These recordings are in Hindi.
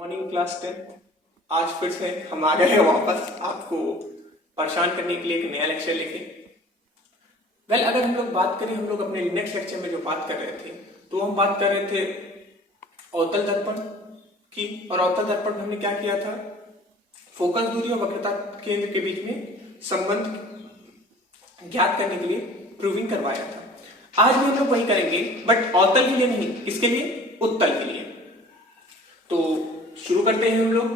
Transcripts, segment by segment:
Morning class 10। आज फिर से हम आ गए हैं वापस आपको परेशान करने के लिए एक नया लेक्चर लेके। अगर हम लोग बात करें, हम लोग अपने नेक्स्ट लेक्चर में जो बात कर रहे थे तो हम बात कर रहे थे अवतल दर्पण की। और अवतल दर्पण में हमने क्या किया था, फोकस दूरी और वक्रता केंद्र के बीच में संबंध ज्ञात करने के लिए प्रूविंग करवाया था। आज भी हम लोग वही करेंगे, बट अवतल के लिए नहीं, किसके लिए? उत्तल के लिए। तो शुरू करते हैं हम लोग।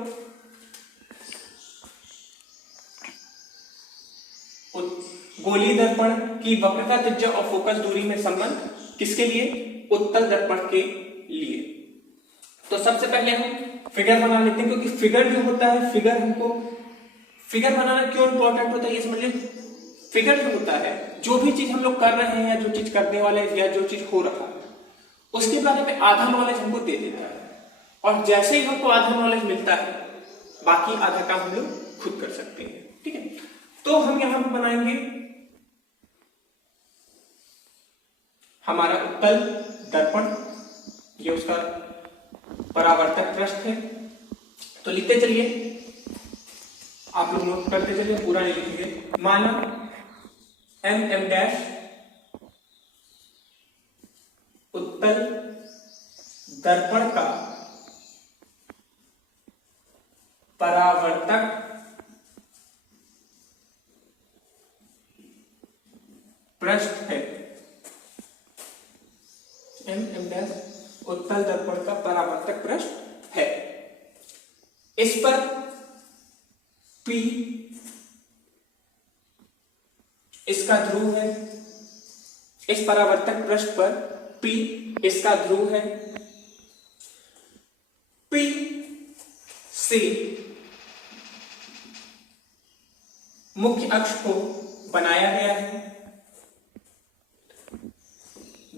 गोलीय दर्पण की वक्रता, त्रिज्या और फोकस दूरी में संबंध किसके लिए? उत्तल दर्पण के लिए। तो सबसे पहले हम फिगर बना लेते हैं, क्योंकि फिगर जो होता है, फिगर बनाना क्यों इंपॉर्टेंट होता है ये समझिए। फिगर जो होता है, जो भी चीज हम लोग कर रहे हैं या जो चीज करने वाले हैं या जो चीज हो रहा है, उसके बारे में आधा नॉलेज हमको दे देता है। और जैसे ही हमको आधा नॉलेज मिलता है, बाकी आधा काम हम लोग खुद कर सकते हैं। ठीक है, तो हम यहां पर बनाएंगे हमारा उत्तल दर्पण, ये उसका परावर्तक पृष्ठ है। तो लिखते चलिए, आप लोग नोट करते चलिए, पूरा नहीं लिखेंगे। माना m डैश उत्तल दर्पण का परावर्तक पृष्ठ है। m डैश उत्तल दर्पण का परावर्तक पृष्ठ है। इस पर P इसका ध्रुव है, इस परावर्तक पृष्ठ पर P इसका ध्रुव है। P से मुख्य अक्ष को बनाया गया है।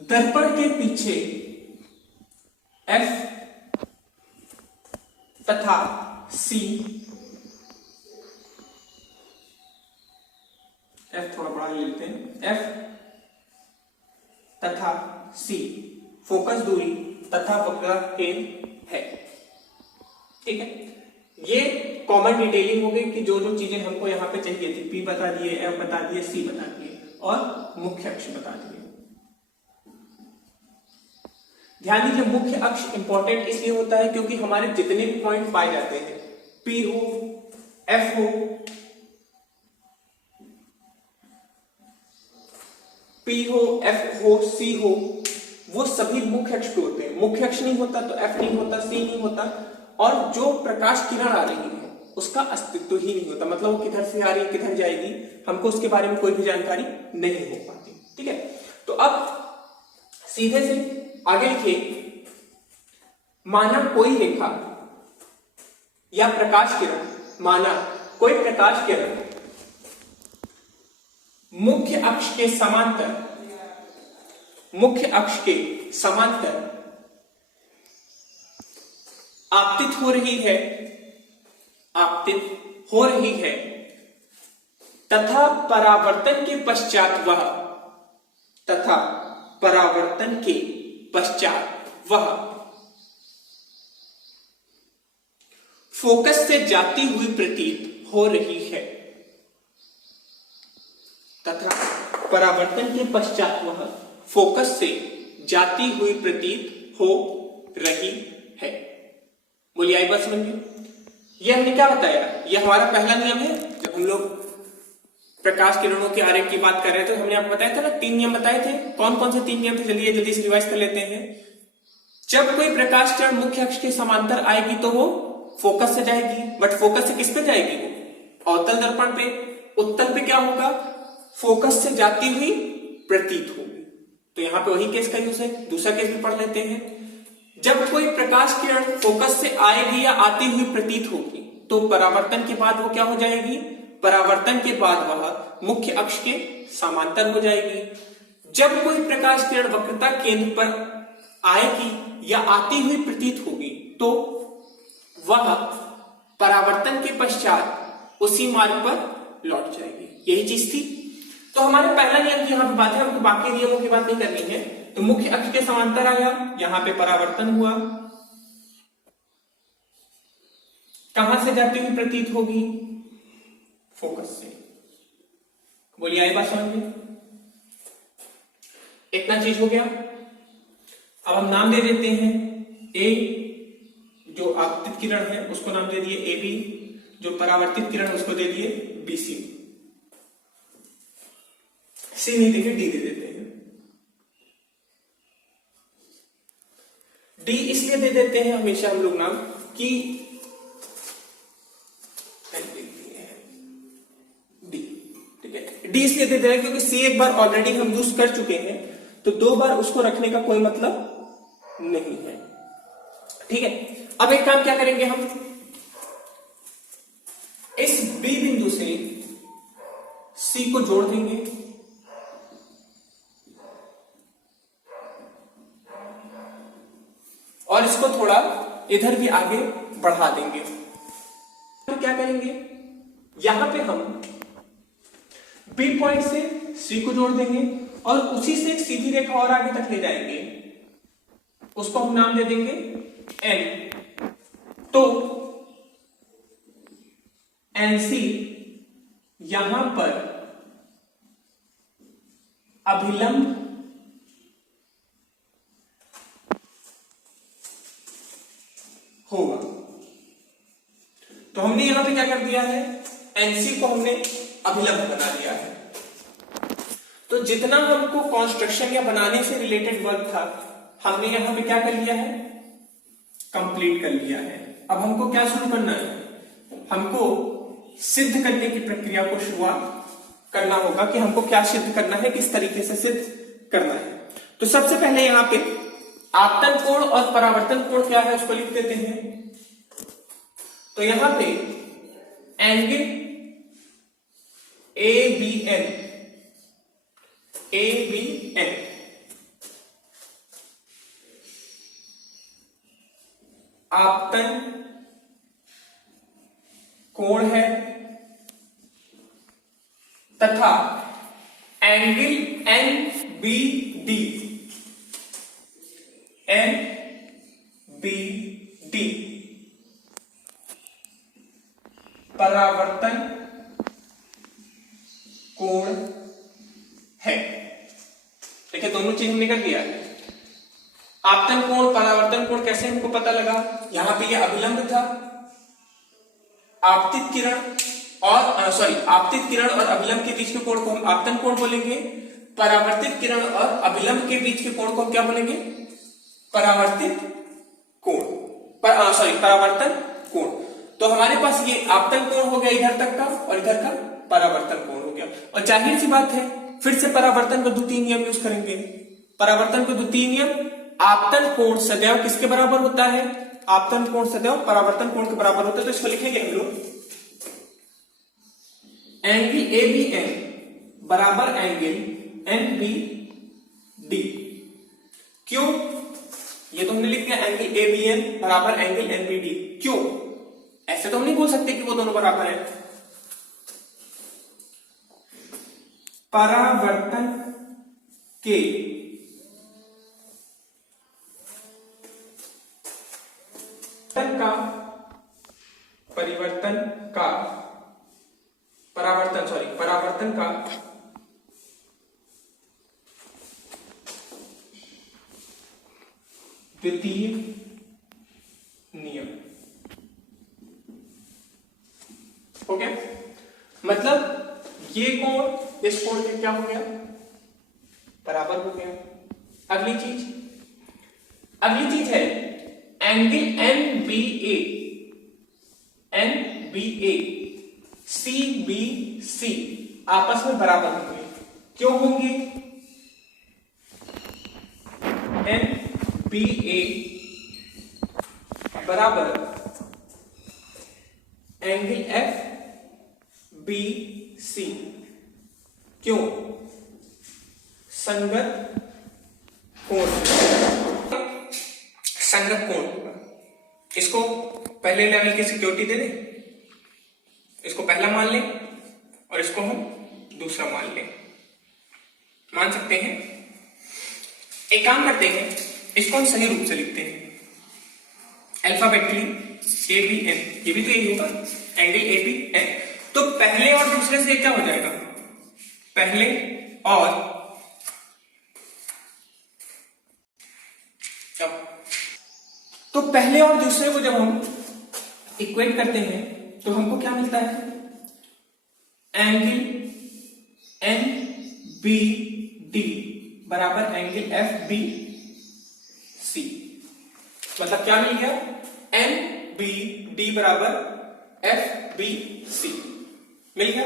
दर्पण के पीछे F तथा C, F थोड़ा बड़ा ले लेते हैं, F तथा C फोकस दूरी तथा वक्रता केंद्र है। ठीक है, ये कॉमन डिटेलिंग हो गई कि जो जो चीजें हमको यहाँ पे चाहिए थी, P बता दिए, F बता दिए, C बता दिए और मुख्य अक्ष बता दिए। ध्यान दीजिए, मुख्य अक्ष इंपॉर्टेंट इसलिए होता है क्योंकि हमारे जितने भी पॉइंट पाए जाते हैं, P हो, F हो, P हो, F हो, C हो, वो सभी मुख्य अक्ष पे होते हैं। मुख्य अक्ष नहीं होता तो F नहीं होता, C नहीं होता, और जो प्रकाश किरण आ रही है उसका अस्तित्व ही नहीं होता। मतलब वो किधर से आ रही है, किधर जाएगी, हमको उसके बारे में कोई भी जानकारी नहीं हो पाती। ठीक है, तो अब सीधे से आगे लिखिए, माना कोई रेखा या प्रकाश किरण, माना कोई प्रकाश किरण मुख्य अक्ष के समांतर, मुख्य अक्ष के समांतर आपतित हो रही है, आपतित हो रही है तथा परावर्तन के पश्चात वह, तथा परावर्तन के पश्चात वह फोकस से जाती हुई प्रतीत हो रही है, तथा परावर्तन के पश्चात वह फोकस से जाती हुई प्रतीत हो रही है। बोलिए, आई बात समझ में? ये हमने क्या बताया, ये हमारा पहला नियम है। जब हम लोग प्रकाश किरणों के आरेख की बात कर रहे थे तो हमने आपको बताया था ना, 3 नियम बताए थे। कौन कौन से 3 नियम थे? चलिए जल्दी से रिवाइज कर लेते हैं। जब कोई प्रकाश किरण मुख्य अक्ष के समांतर आएगी तो वो फोकस से जाएगी, बट फोकस से किस पे जाएगी? वो अवतल दर्पण पे। उत्तल पे क्या होगा? फोकस से जाती हुई प्रतीत होगी। तो यहां पे वही केस का यूज है। दूसरा केस भी पढ़ लेते हैं। जब कोई प्रकाश किरण फोकस से आएगी या आती हुई प्रतीत होगी तो परावर्तन के बाद वो क्या हो जाएगी? परावर्तन के बाद वह मुख्य अक्ष के समांतर हो जाएगी। जब कोई प्रकाश किरण वक्रता केंद्र पर आएगी या आती हुई प्रतीत होगी तो वह परावर्तन के पश्चात उसी मार्ग पर लौट जाएगी। यही चीज थी। तो हमारे पहला नियम की यहाँ पे बात है, हमको बाकी नियमों की बात नहीं करनी है। तो मुख्य अक्ष के समांतर आया, यहां पे परावर्तन हुआ, कहां से जाती हुई प्रतीत होगी? फोकस से। बोलिए आई बात समझ में? इतना चीज हो गया। अब हम नाम दे देते हैं। ए जो आपतित किरण है उसको नाम दे दिए ए बी, जो परावर्तित किरण उसको दे दिए बी सी। सी नहीं देखे डी दे देते हैं। डी इसलिए दे देते हैं हमेशा हम लोग नाम कि डी, ठीक है। डी इसलिए दे दे रहे हैं क्योंकि सी एक बार ऑलरेडी हम यूज कर चुके हैं, तो दो बार उसको रखने का कोई मतलब नहीं है, ठीक है। अब एक काम क्या करेंगे हम, इस बी बिंदु से सी को जोड़ देंगे और इसको थोड़ा इधर भी आगे बढ़ा देंगे। तो क्या करेंगे, यहां पे हम बी पॉइंट से सी को जोड़ देंगे और उसी से एक सीधी रेखा और आगे तक ले जाएंगे, उसको हम नाम दे देंगे एन। तो एनसी यहां पर अभिलंब होगा। तो हमने यहां पे क्या कर दिया है, एनसी को हमने अभिलंब बना दिया है। तो जितना हमको कंस्ट्रक्शन या बनाने से रिलेटेड वर्क था हमने यहां पे क्या कर लिया है, कंप्लीट कर लिया है। अब हमको क्या शुरू करना है, हमको सिद्ध करने की प्रक्रिया को शुरुआत करना होगा कि हमको क्या सिद्ध करना है, किस तरीके से सिद्ध करना है। तो सबसे पहले यहां पे आपतन कोण और परावर्तन कोण क्या है उसको लिख देते हैं। तो यहां पे एंगल ए बी एन आपतन कोण है तथा एंगल एन बी डी परावर्तन कोण है। देखिए दोनों चीज हमने कर दिया है। आपतन कोण परावर्तन कोण कैसे हमको पता लगा, यहां पे ये अभिलंब था, आपतित किरण और अभिलंब के बीच के कोण को हम आपतन कोण बोलेंगे, परावर्तित किरण और अभिलंब के बीच के कोण को हम क्या बोलेंगे, परावर्तित कोण, परावर्तन कोण। तो हमारे पास ये आपतन कोण हो गया इधर तक का और इधर का परावर्तन कोण हो गया। और जाहिर सी बात है फिर से परावर्तन का द्वितीय नियम यूज करेंगे। परावर्तन का द्वितीय नियम, आपतन कोण सदैव किसके बराबर होता है, आपतन कोण सदैव परावर्तन कोण के बराबर होता है। तो इसको लिखेंगे हम लोग एंगल ए बी एन बराबर एंगल एन बी डी। क्यों, ये तो हमने लिख दिया एंगल ए बी एन बराबर एंगल एन बी डी। क्यों, ऐसे तो हम नहीं बोल सकते कि वो दोनों बराबर है। परावर्तन के परावर्तन का द्वितीय नियम। ओके, मतलब ये कोण इस कोण के क्या हो गया, बराबर हो गया। अगली चीज है एंगल एन बी ए सी बी सी आपस में बराबर होंगे। क्यों होंगे, एन बी ए बराबर एंगल एफ बी सी। क्यों, संगत कोण होगा। इसको पहले लेवल की सिक्योरिटी दे दें, इसको पहला मान लें और इसको हम दूसरा मान लें, मान सकते हैं। एक काम करते हैं, इसको हम सही रूप से लिखते हैं अल्फाबेटिकली। ए बी एन, ये भी तो यही होगा, एंगल ए बी एन। तो पहले और दूसरे से क्या हो जाएगा, पहले और तो पहले और दूसरे को जब हम इक्वेट करते हैं तो हमको क्या मिलता है, एंगल एन बी डी बराबर एंगल एफ बी सी। मतलब क्या मिल गया, एन बी डी बराबर एफ बी सी मिल गया।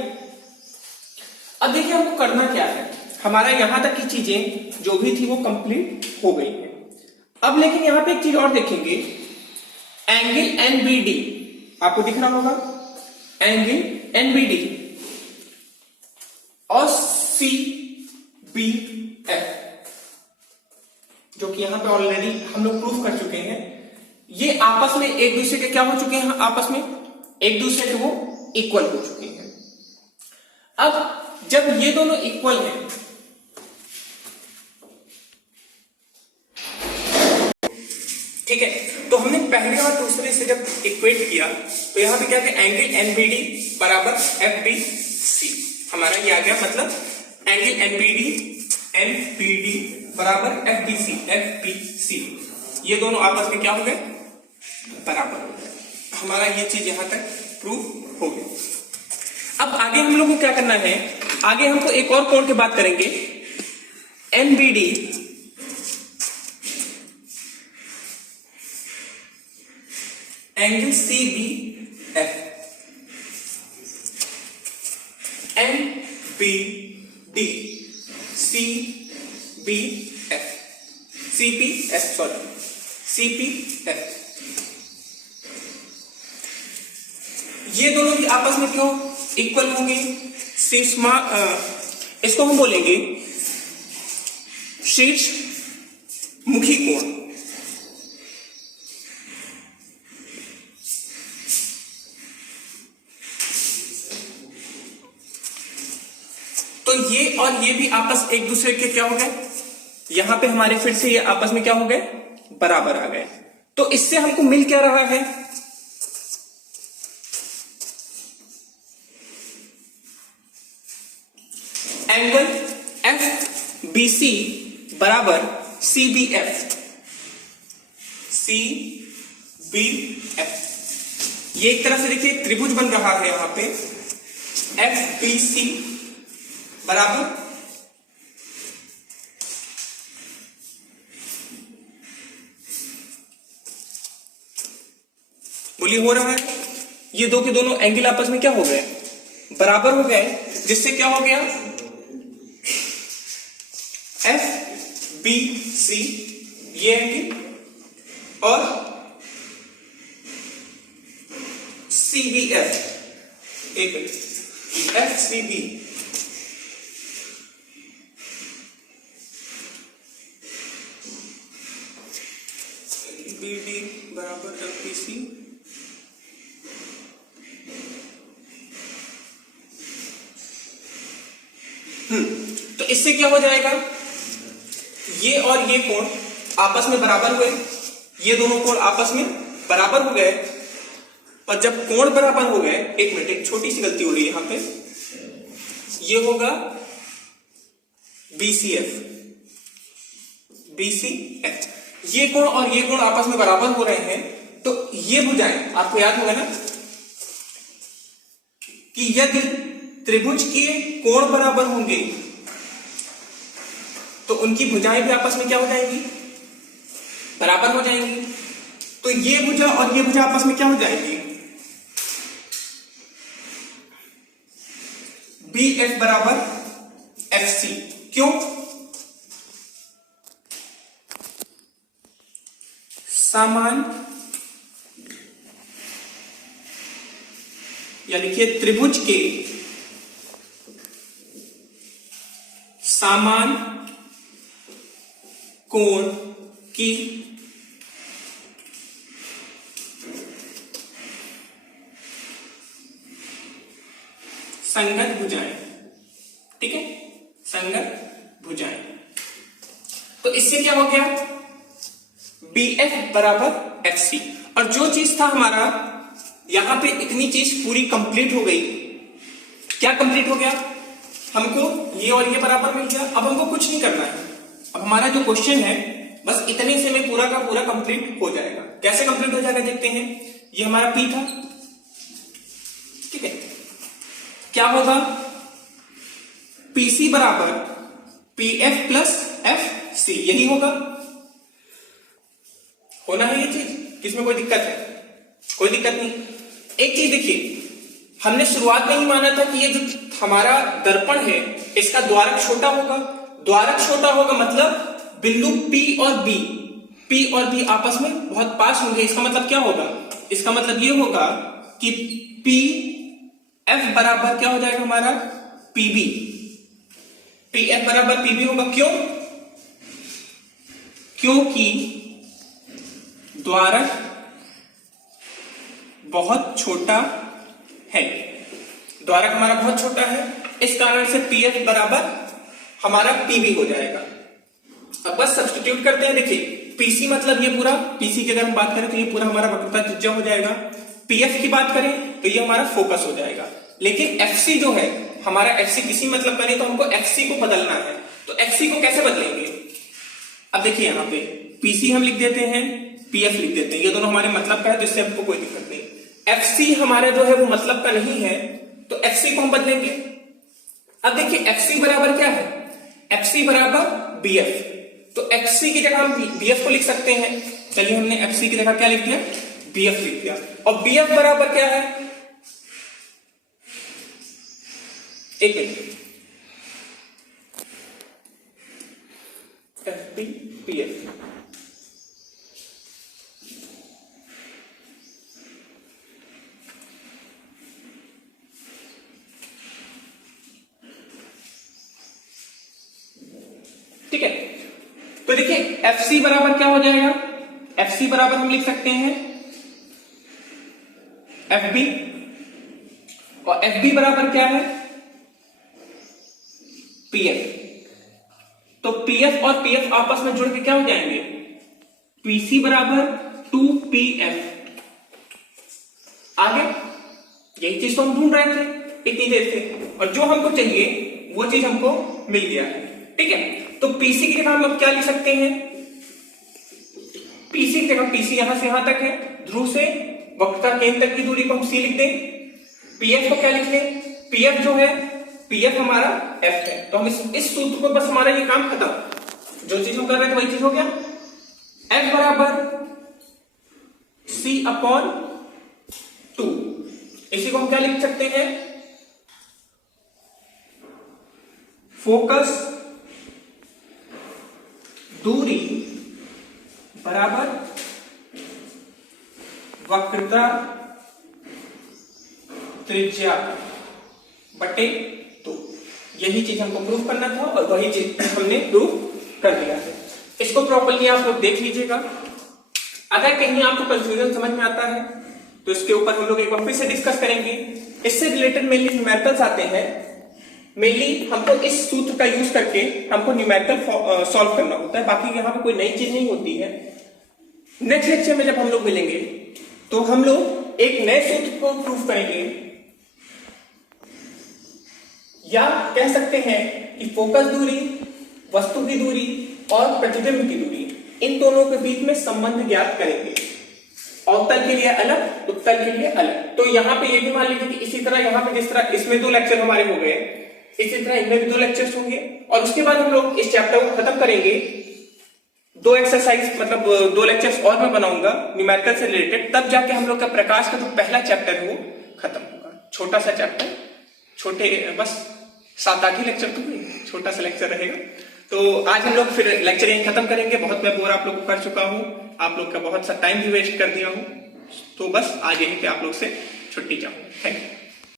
अब देखिए हमको करना क्या है, हमारा यहां तक की चीजें जो भी थी वो कंप्लीट हो गई है। अब लेकिन यहां पे एक चीज और देखेंगे, एंगल एन बी डी आपको दिख रहा होगा, एंगल एन बी डी और सी बी एफ, जो कि यहां पे ऑलरेडी हम लोग प्रूफ कर चुके हैं, ये आपस में एक दूसरे के क्या हो चुके हैं, आपस में एक दूसरे के वो इक्वल हो चुके हैं। अब जब ये दोनों इक्वल हैं, ठीक है, तो हमने पहले और दूसरे से जब इक्वेट किया तो यहां पे क्या था, एंगल एनबीडी बराबर एफ बी सी, हमारा ये आ गया, मतलब एंगल एनबीडी बराबर एफ बी सी, ये दोनों आपस में क्या हो गए, बराबर हो गए। हमारा ये चीज यहां तक प्रूफ हो गई। अब आगे हम लोग को क्या करना है, आगे हमको एक और कोण की बात करेंगे, NBD angle C B F, N B D C B F, C P F, sorry C P F, ये दोनों भी आपस में क्यों इक्वल होंगे, इसको हम बोलेंगे शीर्ष मुखी कोण। तो ये और ये भी आपस एक दूसरे के क्या हो गए, यहां पे हमारे फिर से ये आपस में क्या हो गए, बराबर आ गए। तो इससे हमको मिल क्या रहा है, एंगल एफ बी सी बराबर C B F, C B F. ये एक तरह से देखिए त्रिभुज बन रहा है यहां पे, एफ बी सी बराबर बोलिए हो रहा है, ये दो के दोनों एंगल आपस में क्या हो गए, बराबर हो गए, जिससे क्या हो गया, एफ बी सी ये एंगल और सी बी एफ, एक minute, F C B B D बराबर एफ बी सी, तो इससे क्या हो जाएगा, ये और ये कोण आपस में बराबर हुए, ये दोनों कोण आपस में बराबर हो गए, और जब कोण बराबर हो गए, एक मिनट, एक छोटी सी गलती हो रही है यहां पे, ये होगा BCF, BCF, ये कोण और ये कोण आपस में बराबर हो रहे हैं, तो ये भुजाएं आपको याद होगा ना कि यदि त्रिभुज के कोण बराबर होंगे तो उनकी भुजाएं भी आपस में क्या हो जाएंगी, बराबर हो जाएंगी। तो ये भुजा और ये भुजा आपस में क्या हो जाएगी, BF बराबर FC। क्यों, समान, यानी कि त्रिभुज के समान कोण की संगत भुजाएं, ठीक है, संगत भुजाएं। तो इससे क्या हो गया, BF बराबर FC। और जो चीज था हमारा यहां पे इतनी चीज पूरी कंप्लीट हो गई। क्या कंप्लीट हो गया? हमको ये और ये बराबर मिल गया। अब हमको कुछ नहीं करना है। अब हमारा जो क्वेश्चन है बस इतने से में पूरा का पूरा कंप्लीट हो जाएगा। कैसे कंप्लीट हो जाएगा देखते हैं। ये हमारा पी था, ठीक है। क्या होगा? पीसी बराबर पीएफ प्लस एफ सी, यही होगा। होना है ये चीज, इसमें कोई दिक्कत है? कोई दिक्कत नहीं। एक चीज देखिए, हमने शुरुआत में ही माना था कि ये जो हमारा दर्पण है इसका द्वारक छोटा होगा। द्वारक छोटा होगा मतलब बिंदु P और B आपस में बहुत पास होंगे। इसका मतलब क्या होगा? इसका मतलब ये होगा कि P F बराबर क्या हो जाएगा हमारा? PB। PF बराबर PB होगा। क्यों? क्योंकि द्वारक बहुत छोटा है। द्वारक हमारा बहुत छोटा है, इस कारण से PF बराबर हमारा PB हो जाएगा। अब बस सब्स्टिट्यूट करते हैं। देखिए PC मतलब ये पूरा, PC की अगर हम बात करें तो ये पूरा हमारा वक्रता त्रिज्या हो जाएगा। PF की बात करें तो ये हमारा फोकस हो जाएगा। लेकिन FC जो है हमारा, FC किसी मतलब करें तो हमको FC को बदलना है। तो FC को कैसे बदलेंगे? अब देखिए यहां पे PC हम लिख देते हैं, PF लिख देते हैं। ये दोनों हमारे मतलब का है, जिससे हमको कोई दिक्कत नहीं। FC हमारा जो है वो मतलब का नहीं है, तो FC को हम बदलेंगे। अब देखिए FC बराबर क्या है? FC बराबर BF। तो FC की जगह हम BF को लिख सकते हैं। चलिए हमने FC की जगह क्या लिख दिया? BF लिख दिया। और BF बराबर क्या है? एक मिनट, FP PF। ठीक है, तो देखिए FC बराबर क्या हो जाएगा? FC बराबर हम लिख सकते हैं FB, और FB बराबर क्या है? PF। तो PF और PF आपस में जुड़ के क्या हो जाएंगे? PC बराबर 2PF। आगे यही चीज तो हम ढूंढ रहे थे इतनी देर से, और जो हमको चाहिए वो चीज हमको मिल गया है। ठीक है, तो PC की जगह हम अब क्या लिख सकते हैं? PC की जगह PC यहां से यहां तक है, ध्रुव से वक्रता केंद्र तक की दूरी को हम C लिख दें। PF को क्या लिख लें? PF जो है, PF हमारा F है। तो हम इस सूत्र को बस, हमारा ये काम खत्म। जो चीज हम कर रहे थे वही चीज हो गया। F बराबर C/2। इसी को हम क्या लिख सकते हैं? फोकस दूरी बराबर वक्रता त्रिज्या बटे 2। यही चीज हमको प्रूफ करना था और वही चीज हमने प्रूफ कर दिया है। इसको प्रॉपर्ली आप लोग देख लीजिएगा। अगर कहीं आपको कंफ्यूजन समझ में आता है तो इसके ऊपर हम लोग एक बार फिर से डिस्कस करेंगे। इससे रिलेटेड मेनली न्यूमेरिकल्स आते हैं। मेनली हमको इस सूत्र का यूज करके हमको न्यूमेरिकल सॉल्व करना होता है। बाकी यहाँ पे कोई नई चीज नहीं होती है। नेक्स्ट लेक्चर में जब हम लोग मिलेंगे तो हम लोग एक नए सूत्र को प्रूफ करेंगे, या कह सकते हैं कि फोकस दूरी, वस्तु की दूरी और प्रतिबिंब की दूरी, इन दोनों के बीच में संबंध ज्ञात करेंगे। अवतल के लिए अलग, उत्तल के लिए अलग। तो यहाँ पे ये भी मान लीजिए कि इसी तरह यहाँ पे जिस तरह इसमें 2 लेक्चर हमारे हो गए, इसी तरह इनमें भी 2 लेक्चर्स होंगे। और उसके बाद हम लोग इस चैप्टर को खत्म करेंगे। 2 एक्सरसाइज मतलब 2 लेक्चर्स और मैं बनाऊंगा न्यूमेरिकल से रिलेटेड। तब जाके हम लोग का प्रकाश का जो पहला चैप्टर है वो खत्म होगा। छोटा सा चैप्टर, छोटे बस 7-8 ही लेक्चर, तो छोटा सा लेक्चर रहेगा। तो आज हम लोग फिर लेक्चर यहीं खत्म करेंगे। बहुत मैं बोर आप लोग को कर चुका हूँ, आप लोग का बहुत सा टाइम भी वेस्ट कर दिया हूँ। तो बस आज यहीं पे आप लोग से छुट्टी चाहूंगा। Thank you.